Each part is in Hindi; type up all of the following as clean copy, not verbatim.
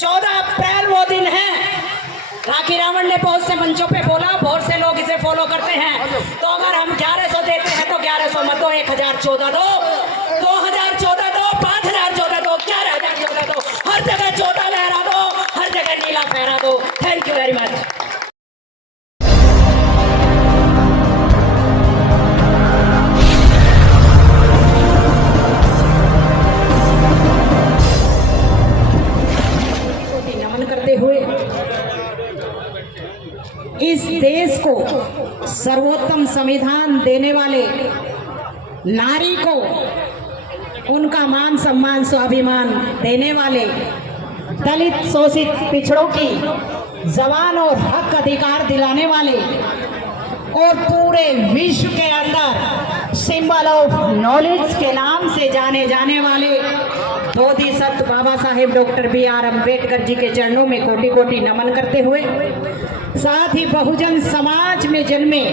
14 अप्रैल वो दिन है। राखी रावण ने बहुत से मंचों पे बोला, बहुत से लोग इसे फॉलो करते हैं। तो अगर हम 1100 देते हैं तो 1100 मत दो, 1014 दो, 2014 दो, 5014 दो, 11014 दो, हर जगह 14 लहरा दो, हर जगह नीला फहरा दो। Thank you very much. इस देश को सर्वोत्तम संविधान देने वाले नारी को उनका मान सम्मान स्वाभिमान देने वाले दलित शोषित पिछड़ों की जबान और हक अधिकार दिलाने वाले और पूरे विश्व के अंदर सिंबल ऑफ नॉलेज के नाम से जाने जाने वाले बोधिसत्व बाबा साहेब डॉक्टर BR अम्बेडकर जी के चरणों में कोटि कोटि नमन करते हुए, साथ ही बहुजन समाज में जन्मे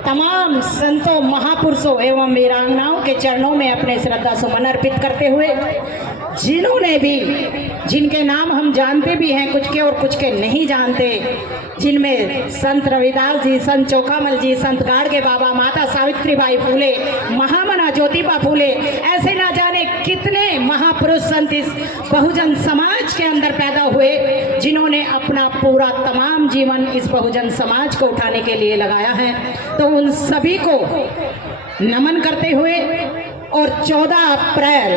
तमाम संतों महापुरुषों एवं वीरांगनाओं के चरणों में अपने श्रद्धा सुमन अर्पित करते हुए, जिन्होंने भी, जिनके नाम हम जानते भी हैं कुछ के और कुछ के नहीं जानते, जिनमें संत रविदास जी, संत चोखामल जी, संत गाड़गे बाबा, माता सावित्रीबाई फूले, महामना ज्योतिबा फूले, ऐसे ना जाने कितने महापुरुष संत इस बहुजन समाज के अंदर पैदा हुए, जिन्होंने अपना पूरा तमाम जीवन इस बहुजन समाज को उठाने के लिए लगाया है। तो उन सभी को नमन करते हुए और 14 अप्रैल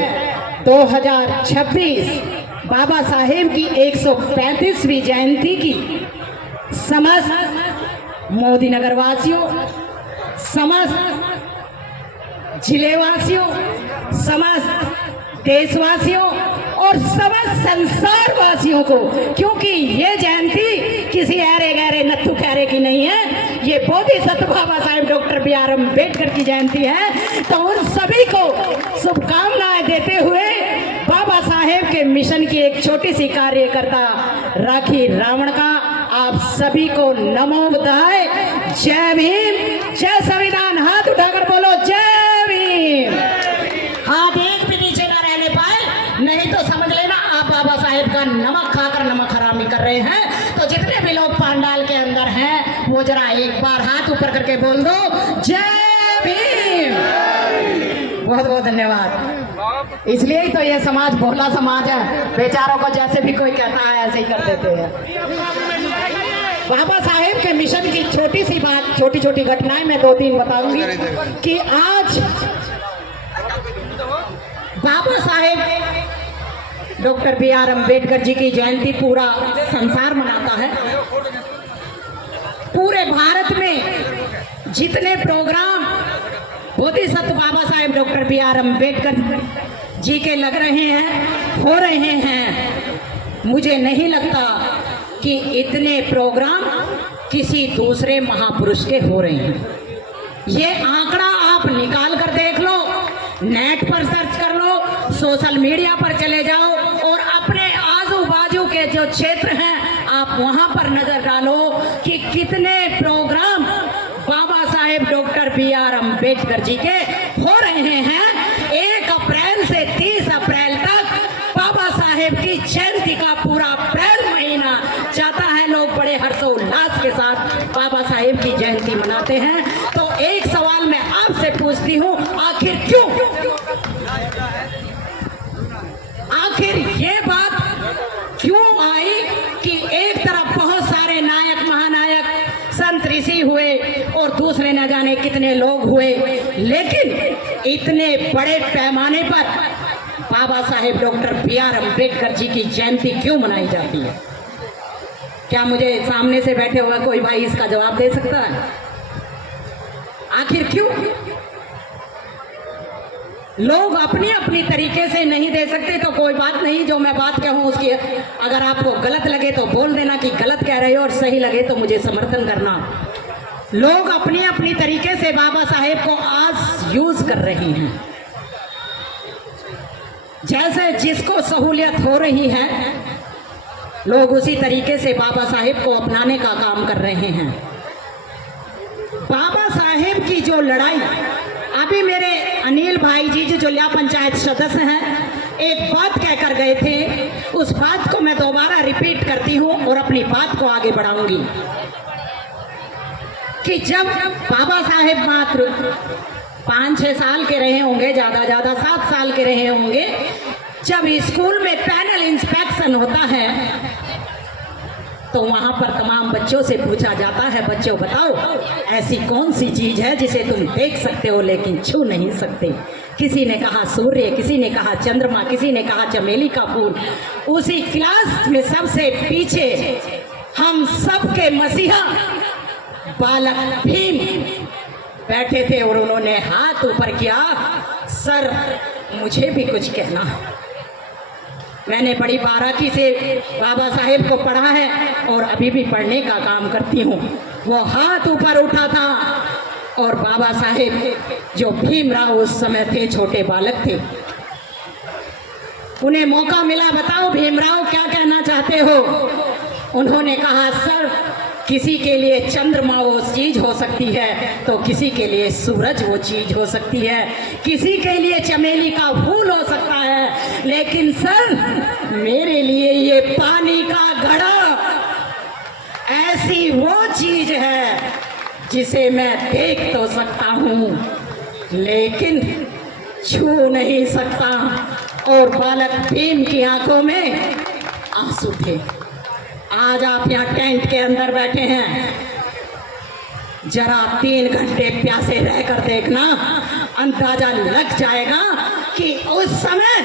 2026 बाबा साहेब की 135वीं जयंती की समस्त मोदी नगर वासियों, समस्त जिले वासियों, समस्त देशवासियों और समस्त संसार वासियों को, क्योंकि ये जयंती किसी ऐरे गहरे नत्थु खैरे की नहीं है, ये बोधिसत्व बाबा साहेब डॉक्टर BR अम्बेडकर की जयंती है। तो उन सभी को शुभकामनाएं देते हुए बाबा साहेब के मिशन की एक छोटी सी कार्यकर्ता राखी रावण का आप सभी को नमो बुद्धाय। जय भीम, जय संविधान। हाथ उठाकर बोलो जय भीम। हाथ एक भी नीचे ना रहने पाए, नहीं तो समझ लेना आप बाबा साहेब का नमक खाकर नमक हरामी कर रहे हैं। तो जितने भी लोग पंडाल के अंदर हैं वो जरा एक बार हाथ ऊपर करके बोल दो जय भीम। बहुत बहुत धन्यवाद। इसलिए ही तो ये समाज भोला समाज है, बेचारों को जैसे भी कोई कहता है ऐसे ही कर देते हैं। बाबा साहेब के मिशन की छोटी सी बात, छोटी छोटी घटनाएं मैं 2-3 बताऊंगी कि आज बाबा साहेब डॉक्टर BR अम्बेडकर जी की जयंती पूरा संसार मनाता है। पूरे भारत में जितने programme Bodhisattva Baba Saheb doctor BR Ambedkar ji के लग रहे हैं, हो रहे हैं, मुझे नहीं लगता कि इतने प्रोग्राम किसी दूसरे महापुरुष के हो रहे हैं। ये आंकड़ा आप निकाल कर देख लो, नेट पर सर्च कर लो, सोशल मीडिया पर चले जाओ और अपने आजू बाजू के जो क्षेत्र हैं आप वहां पर नजर डालो कि कितने programme Baba Saheb doctor BR Ambedkar ji के हो रहे हैं। 1 अप्रैल से 30 अप्रैल तक बाबा साहेब की जयंती का पूरा अप्रैल महीना जाता है, लोग बड़े हर्षोल्लास के साथ बाबा साहेब की जयंती मनाते हैं। तो एक सवाल मैं आपसे पूछती हूँ, आखिर क्यों? आखिर ये बात क्यों आई कि एक तरफ बहुत सारे नायक महानायक संत ऋषि हुए और दूसरे न जाने कितने लोग हुए, लेकिन इतने बड़े पैमाने पर बाबा साहेब डॉक्टर BR अम्बेडकर जी की जयंती क्यों मनाई जाती है? क्या मुझे सामने से बैठे हुए कोई भाई इसका जवाब दे सकता है? आखिर क्यों? लोग अपनी अपनी तरीके से नहीं दे सकते तो कोई बात नहीं, जो मैं बात कहूँ उसकी अगर आपको गलत लगे तो बोल देना कि गलत कह रहे हो, और सही लगे तो मुझे समर्थन करना। लोग अपनी अपनी तरीके से बाबा साहेब को आज यूज कर रही हैं। जैसे जिसको सहूलियत हो रही है, लोग उसी तरीके से बाबा साहेब को अपनाने का काम कर रहे हैं। बाबा साहेब की जो लड़ाई, अभी मेरे अनिल भाई जी जो जिला पंचायत सदस्य हैं, एक बात कहकर गए थे, उस बात को मैं दोबारा रिपीट करती हूँ और अपनी बात को आगे बढ़ाऊंगी कि जब बाबा साहेब मात्र 5-6 साल के रहे होंगे, ज्यादा 7 साल के रहे होंगे, जब स्कूल में पैनल इंस्पेक्शन होता है तो वहां पर तमाम बच्चों से पूछा जाता है, बच्चों बताओ ऐसी कौन सी चीज है जिसे तुम देख सकते हो लेकिन छू नहीं सकते। किसी ने कहा सूर्य, किसी ने कहा चंद्रमा, किसी ने कहा चमेली का फूल। उसी क्लास में सबसे पीछे हम सबके मसीहा बालक भीम बैठे थे और उन्होंने हाथ ऊपर किया, सर मुझे भी कुछ कहना है। मैंने बड़ी बारीकी से बाबा साहेब को पढ़ा है और अभी भी पढ़ने का काम करती हूँ। वो हाथ ऊपर उठा था और बाबा साहेब जो भीमराव उस समय थे, छोटे बालक थे, उन्हें मौका मिला, बताओ भीमराव क्या कहना चाहते हो। उन्होंने कहा सर किसी के लिए चंद्रमा वो चीज हो सकती है तो किसी के लिए सूरज वो चीज हो सकती है, किसी के लिए चमेली का फूल हो सकता है, लेकिन सर मेरे लिए ये पानी का घड़ा ऐसी वो चीज है जिसे मैं देख तो सकता हूँ लेकिन छू नहीं सकता। और बालक भीम की आंखों में आंसू थे। आज आप यहाँ टेंट के अंदर बैठे हैं, जरा 3 घंटे प्यासे रहकर देखना, अंदाजा लग जाएगा कि उस समय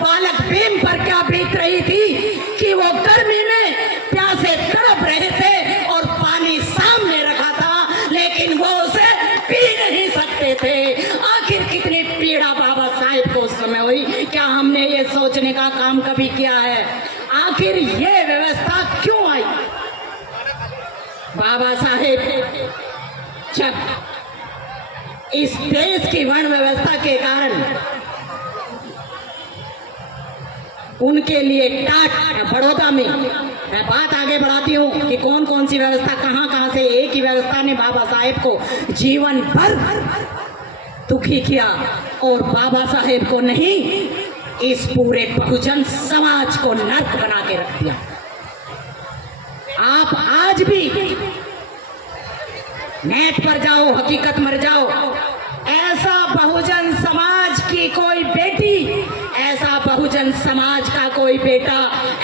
बालक भीम पर क्या बीत रही थी कि वो गर्मी में प्यासे तड़प रहे थे और पानी सामने रखा था लेकिन वो उसे पी नहीं सकते थे। आखिर कितनी पीड़ा बाबा साहेब को उस समय हुई, क्या हमने ये सोचने का काम कभी किया है? आखिर ये व्यवस्था क्यों आई? बाबा साहेब जब इस देश की वर्ण व्यवस्था के कारण उनके लिए टाट बड़ौदा में, मैं बात आगे बढ़ाती हूँ कि कौन कौन सी व्यवस्था कहाँ से, एक ही व्यवस्था ने बाबा साहेब को जीवन भर दुखी किया और बाबा साहेब को नहीं, इस पूरे बहुजन समाज को नर्क बना के रख दिया। आप आज भी नेट पर जाओ, हकीकत मर जाओ, ऐसा बहुजन समाज की कोई बेटी, ऐसा बहुजन समाज का कोई बेटा,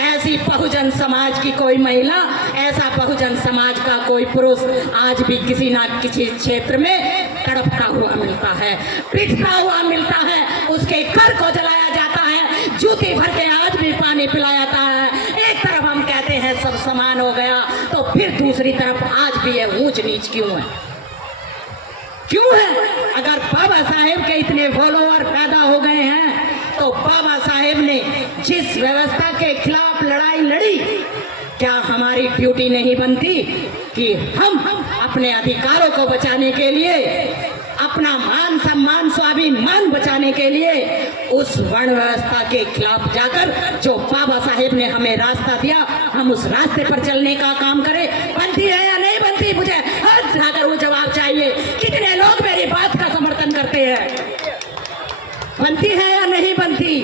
ऐसी बहुजन समाज की कोई महिला, ऐसा बहुजन समाज का कोई पुरुष आज भी किसी ना किसी क्षेत्र में तड़पता हुआ मिलता है, पिटता हुआ मिलता है, उसके घर को जलाया जाता है, जूती भर के आज भी पानी पिलाया जाता है। एक तरफ हम कहते हैं सब समान हो गया तो फिर दूसरी तरफ आज भी ये ऊंच नीच क्यों है? क्यों है? अगर बाबा साहेब के इतने फॉलोअर पैदा हो गए हैं तो बाबा साहेब ने जिस व्यवस्था के खिलाफ लड़ाई लड़ी, क्या हमारी ड्यूटी नहीं बनती कि हम अपने अधिकारों को बचाने के लिए, अपना मान सम्मान स्वाभिमान बचाने के लिए उस वर्ण व्यवस्था के खिलाफ जाकर जो बाबा साहेब ने हमें रास्ता दिया, हम उस रास्ते पर चलने का काम करें? बनती है या नहीं बनती? मुझे हर जाकर वो जवाब चाहिए। कितने लोग मेरी बात का समर्थन करते हैं? बनती है या नहीं बनती?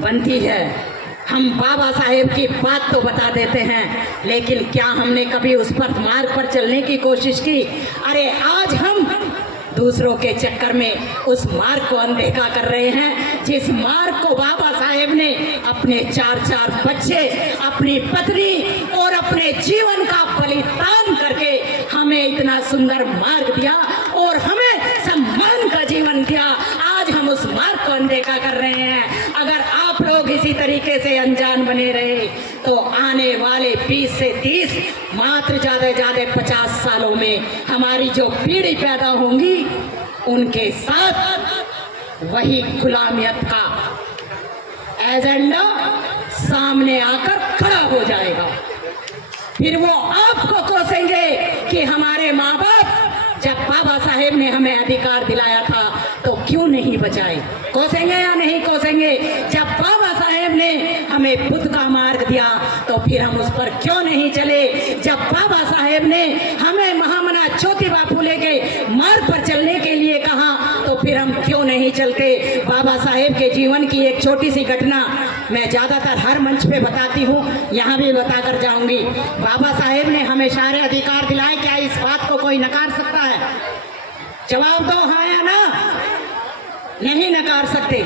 बनती है। हम बाबा साहेब की बात तो बता देते हैं लेकिन क्या हमने कभी उस पर मार्ग पर चलने की कोशिश की? अरे आज हम दूसरों के चक्कर में उस मार्ग को अनदेखा कर रहे हैं जिस मार्ग को बाबा साहेब ने अपने 4 बच्चे, अपनी पत्नी और अपने जीवन का बलिदान करके हमें इतना सुंदर मार्ग दिया और हमें सम्मान का जीवन दिया। आज हम उस मार्ग को अनदेखा कर रहे हैं। अगर आप लोग इसी तरीके से अनजान बने रहे तो आने वाले 20 से 30 मात्र ज्यादा 50 सालों में हमारी जो पीढ़ी पैदा होंगी उनके साथ वही गुलामियत का एजेंडा सामने आकर खड़ा हो जाएगा। फिर वो आपको कोसेंगे कि हमारे माँ बाप जब बाबा साहेब ने हमें अधिकार दिलाया था तो क्यों नहीं बचाए? कोसेंगे या नहीं कोसेंगे? जब बाबा साहेब ने हमें बुद्ध का मार्ग दिया तो फिर हम उस पर क्यों नहीं चले? जब बाबा साहेब ने हमें महामना ज्योतिबा फूले के मार्ग पर चलने के लिए कहा तो फिर हम क्यों नहीं नहीं चलते। बाबा साहेब के जीवन की एक छोटी सी घटना मैं ज़्यादातर हर मंच पे बताती हूँ, यहाँ भी बताकर जाऊँगी। बाबा साहेब ने हमें सारे अधिकार दिलाए, क्या इस बात को कोई नकार सकता है? जवाब दो, हाँ या ना? नहीं नकार सकते।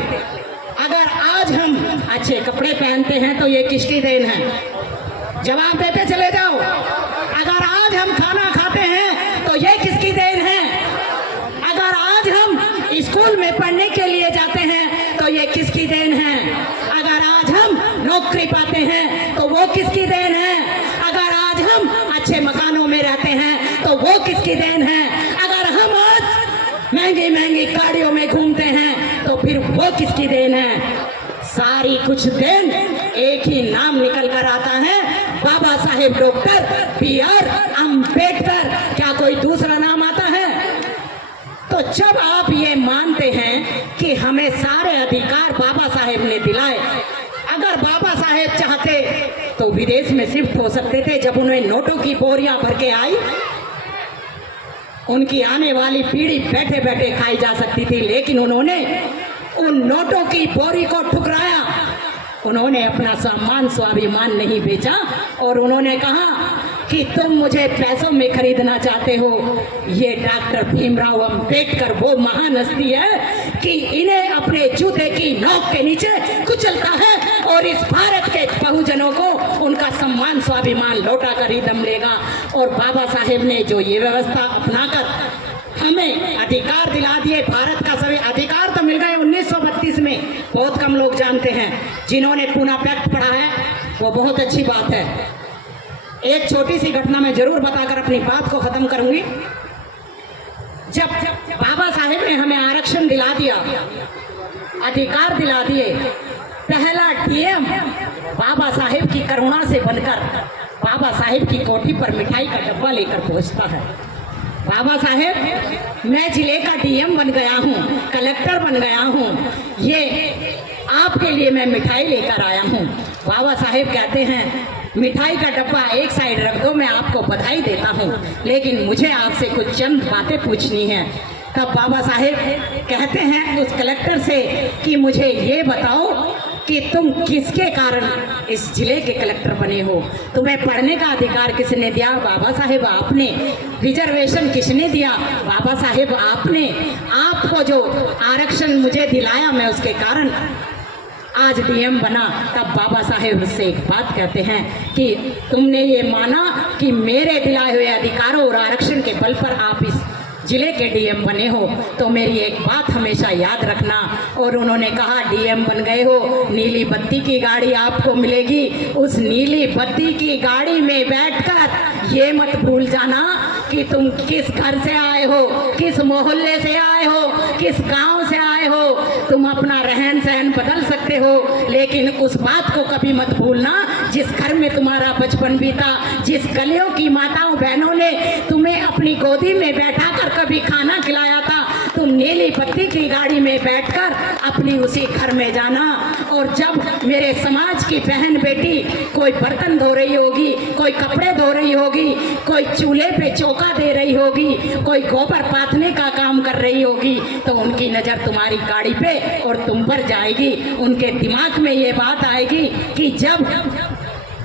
अगर आज हम अच्छे कपड़े पहनते हैं तो ये किसकी देन है? जवाब देते चले जाओ। अगर आज हम खाना खाते हैं तो ये किसकी देन है? अगर आज हम स्कूल में पढ़ने के लिए जाते हैं तो ये किसकी देन है? अगर आज हम नौकरी पाते हैं तो वो किसकी देन है? अगर आज हम अच्छे मकानों में रहते हैं तो वो किसकी देन है? अगर हम आज महंगी महंगी गाड़ियों में घूमते हैं तो फिर वो किसकी देन है? सारी कुछ देन एक ही नाम निकल कर आता है, बाबा साहेब डॉक्टर BR अम्बेडकर। क्या कोई दूसरा नाम आता है? तो जब आप ये मानते हैं कि हमें सारे अधिकार बाबा साहेब ने दिलाए, अगर बाबा साहेब चाहते तो विदेश में शिफ्ट हो सकते थे। जब उन्हें नोटों की बोरियां भर के आई, उनकी आने वाली पीढ़ी बैठे बैठे खाई जा सकती थी, लेकिन उन्होंने उन नोटों की बोरी को ठुकराया। उन्होंने अपना सम्मान स्वाभिमान नहीं बेचा और उन्होंने कहा कि तुम मुझे पैसों में खरीदना चाहते हो। ये डॉक्टर भीमराव अंबेडकर वो महान हस्ती है कि इन्हें अपने जूते की नोक के नीचे कुचलता है और इस भारत के बहुजनों को उनका सम्मान स्वाभिमान लौटा कर ही दम लेगा। और बाबा साहेब ने जो ये व्यवस्था अपनाकर हमें अधिकार दिला दिए, भारत का सभी अधिकार तो मिल गए 1932 में। बहुत कम लोग जानते हैं, जिन्होंने पूना पैक्ट पढ़ा है वो बहुत अच्छी बात है। एक छोटी सी घटना मैं जरूर बताकर अपनी बात को खत्म करूंगी। जब बाबा साहेब ने हमें आरक्षण दिला दिया, अधिकार दिला दिए, पहला DM बाबा साहेब की करुणा से बनकर बाबा साहेब की कोठी पर मिठाई का डब्बा लेकर पहुंचता है। बाबा साहेब, मैं जिले का DM बन गया हूँ, कलेक्टर बन गया हूँ, ये आपके लिए मैं मिठाई लेकर आया हूँ। बाबा साहेब कहते हैं मिठाई का डब्बा एक साइड रख दो, मैं आपको बधाई देता हूँ, लेकिन मुझे आपसे कुछ चंद बातें पूछनी है। तब बाबा साहेब कहते हैं उस कलेक्टर से कि मुझे ये बताओ कि तुम किसके कारण इस जिले के कलेक्टर बने हो? तुम्हें पढ़ने का अधिकार किसने दिया? बाबा साहेब आपने। रिजर्वेशन किसने दिया? बाबा साहेब आपने। आपको जो आरक्षण मुझे दिलाया, मैं उसके कारण आज DM बना। तब बाबा साहेब से एक बात कहते हैं कि तुमने ये माना कि मेरे दिलाए हुए अधिकारों और आरक्षण के बल पर आप इस जिले के DM बने हो, तो मेरी एक बात हमेशा याद रखना। और उन्होंने कहा DM बन गए हो, नीली बत्ती की गाड़ी आपको मिलेगी, उस नीली बत्ती की गाड़ी में बैठकर ये मत भूल जाना कि तुम किस घर से आए हो, किस मोहल्ले से आए हो, किस गांव से आए हो। तुम अपना रहन सहन बदल सकते हो, लेकिन उस बात को कभी मत भूलना जिस घर में तुम्हारा बचपन बीता, जिस गलियों की माताओं बहनों ने तुम्हें अपनी गोदी में बैठाकर कभी खाना खिलाया था। तुम नीली बत्ती की गाड़ी में बैठकर अपनी उसी घर में जाना। और जब मेरे समाज की बहन बेटी कोई बर्तन धो रही होगी, कोई कपड़े धो रही होगी, कोई चूल्हे पे चौका दे रही होगी, कोई गोबर पाथने का काम कर रही होगी, तो उनकी नजर तुम्हारी गाड़ी पे और तुम पर जाएगी। उनके दिमाग में ये बात आएगी कि जब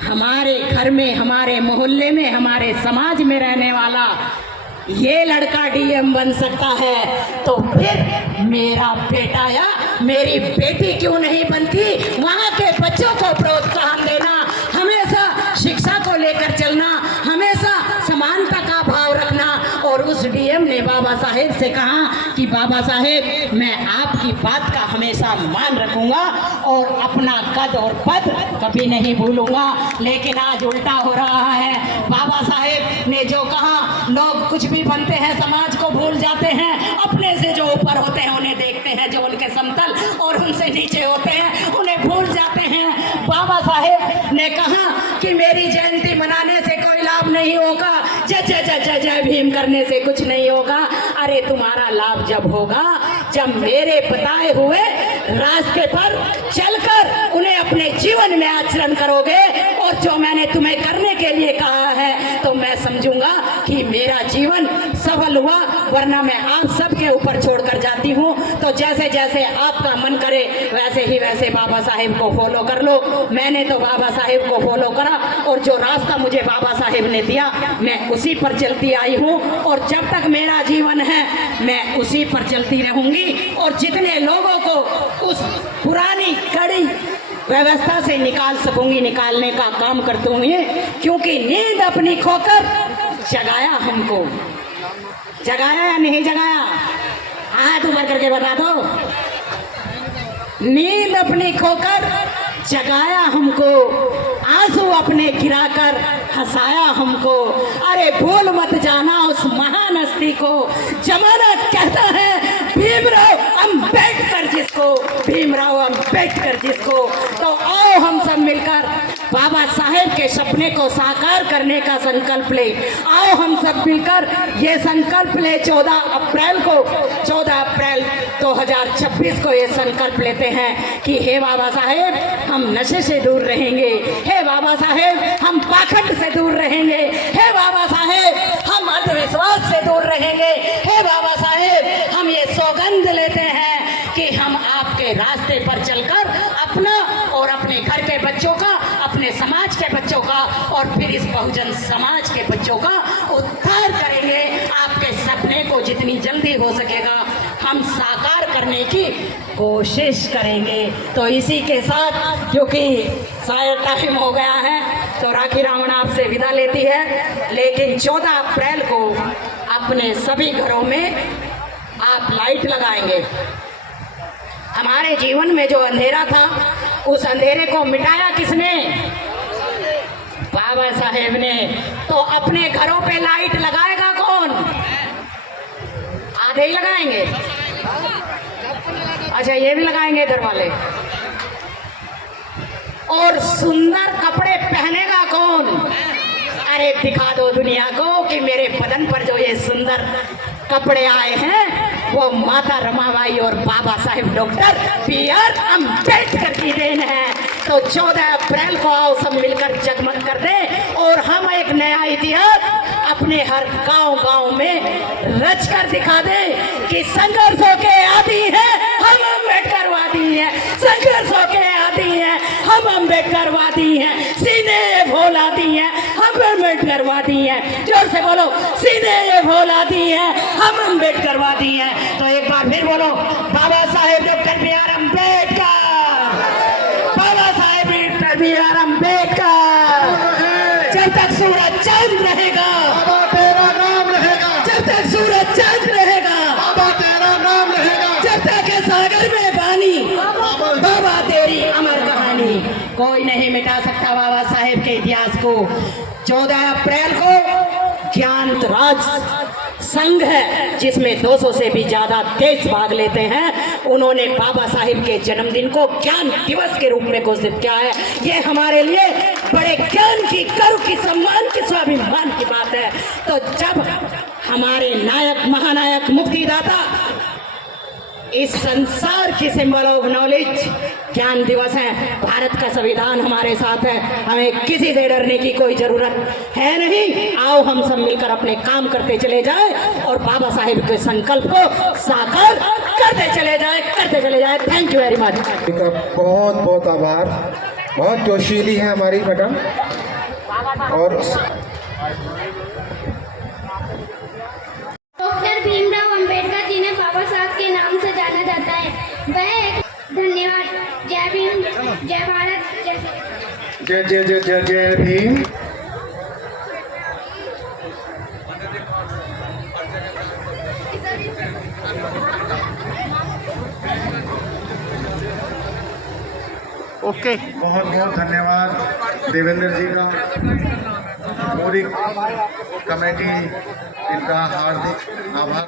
हमारे घर में, हमारे मोहल्ले में, हमारे समाज में रहने वाला ये लड़का DM बन सकता है, तो फिर मेरा बेटा या मेरी बेटी क्यों नहीं बनती? वहाँ के बच्चों को प्रोत्साहन देना, हमेशा शिक्षा को लेकर चलना, हमेशा समानता का भाव रखना। और उस DM ने बाबा साहेब से कहा कि बाबा साहेब, मैं आपकी बात का हमेशा मान रखूंगा और अपना कद और पद कभी नहीं भूलूंगा। लेकिन आज उल्टा हो रहा है। बाबा साहेब ने जो कहा, लोग कुछ भी बनते हैं समाज को भूल जाते हैं, अपने से जो ऊपर होते हैं उन्हें देखते हैं, जो उनके समतल और उनसे नीचे होते हैं उन्हें भूल जाते हैं। बाबा साहेब ने कहा कि मेरी जयंती मनाने से कोई लाभ नहीं होगा, जय जय जय जय जय भीम करने से कुछ नहीं होगा। अरे तुम्हारा लाभ जब होगा जब मेरे बताए हुए रास्ते पर चलकर उन्हें अपने जीवन में आचरण करोगे। और जो मैंने तुम्हें करने के लिए कहा है तो मैं समझूंगा कि मेरा जीवन सफल हुआ, वरना मैं आप सबके ऊपर छोड़कर जाती हूँ। तो तो जैसे जैसे आपका मन करे वैसे बाबा साहेब को फॉलो कर लो। मैंने तो बाबा साहेब को फॉलो करा और जो रास्ता मुझे बाबा साहेब ने दिया मैं उसी पर चलती आई हूँ और जब तक मेरा जीवन है मैं उसी पर चलती रहूंगी और जितने लोगों को उस पुरानी कड़ी व्यवस्था से निकाल सकूंगी निकालने का काम करती हूँ, क्योंकि नींद अपनी खोकर जगाया हमको। जगाया या नहीं जगाया? हाथ ऊपर करके बता दो। नींद अपनी खोकर जगाया हमको, आंसू अपने गिराकर हंसाया हमको। अरे भूल मत जाना उस महान हस्ती को, जमाना कहता है भीमराव अंबेडकर जिसको, भीमराव अंबेडकर जिसको। तो आओ हम सब मिलकर बाबा साहेब के सपने को साकार करने का संकल्प ले। आओ हम सब मिलकर ये संकल्प ले 14 अप्रैल 2026 को ये संकल्प लेते हैं कि हे बाबा साहेब हम नशे से दूर रहेंगे, हे बाबा साहेब हम पाखंड से दूर रहेंगे, हे बाबा साहेब हम अंधविश्वास से दूर रहेंगे, हे बाबा साहेब हम ये सौगंध लेते हैं कि हम आपके रास्ते पर चलकर अपना और अपने घर के बच्चों का, अपने समाज के बच्चों का और फिर इस बहुजन समाज के बच्चों का उद्धार करेंगे। आपके सपने को जितनी जल्दी हो सकेगा हम साकार करने की कोशिश करेंगे। तो इसी के साथ क्योंकि शायद टाइम हो गया है तो राखी रावण आपसे विदा लेती है, लेकिन 14 अप्रैल को अपने सभी घरों में आप लाइट लगाएंगे। हमारे जीवन में जो अंधेरा था उस अंधेरे को मिटाया किसने? बाबा साहेब ने। तो अपने घरों पे लाइट लगाएगा कौन? आधे ही लगाएंगे। अच्छा ये भी लगाएंगे इधर वाले। और सुंदर कपड़े पहनेगा कौन? अरे दिखा दो दुनिया को कि मेरे बदन पर जो ये सुंदर कपड़े आए हैं वो माता रमाबाई और बाबा साहेब डॉक्टर B.R. अम्बेडकर की देन है। तो 14 अप्रैल को आओ सब मिलकर जगमग कर दे और हम एक नया इतिहास अपने हर गांव में रच कर दिखा दे कि संघर्षों के आदि है हम अम्बेडकरवादी हैं, संघर्षों के आदि हैं हम अम्बेडकरवादी हैं, सीने फौलादी हैं हम अम्बेडकरवादी हैं। जोर से बोलो, सीने फौलादी हैं हम अम्बेडकरवादी हैं। तो एक बार फिर बोलो, Baba Saheb doctor B.R. Ambedkar, Baba Saheb doctor B.R. Ambedkar. जब तक सूरज चांद रहेगा बाबा तेरा नाम रहेगा, जब तक सूरज चांद रहेगा बाबा तेरा नाम रहेगा, जब तक सागर में पानी बाबा तेरी अमर कहानी। कोई नहीं मिटा सकता बाबा साहेब के इतिहास को। 14 अप्रैल को ज्ञान राज संघ है जिसमें 200 से भी ज्यादा देश भाग लेते हैं। उन्होंने बाबा साहिब के जन्मदिन को ज्ञान दिवस के रूप में घोषित किया है। ये हमारे लिए बड़े ज्ञान की, गर्व की, सम्मान की, स्वाभिमान की बात है। तो जब हमारे नायक, महानायक, मुक्तिदाता, इस संसार की सिंबल ऑफ नॉलेज ज्ञान दिवस है, भारत का संविधान हमारे साथ है, हमें किसी से डरने की कोई जरूरत है नहीं। आओ हम सब मिलकर अपने काम करते चले जाएं और बाबा साहेब के संकल्प को साकार करते चले जाएं। Thank you very much. बहुत बहुत आभार। बहुत जोशीली है हमारी मैडम। और डॉक्टर भीमराव अंबेडकर जिन्हें बाबा साहब के नाम से जाना जाता है, वह धन्यवाद। जय भीम, जय भारत, जय जय जय जय जय भीम। ओके, बहुत बहुत धन्यवाद देवेंद्र जी का, पूरी कमेटी, इनका हार्दिक आभार।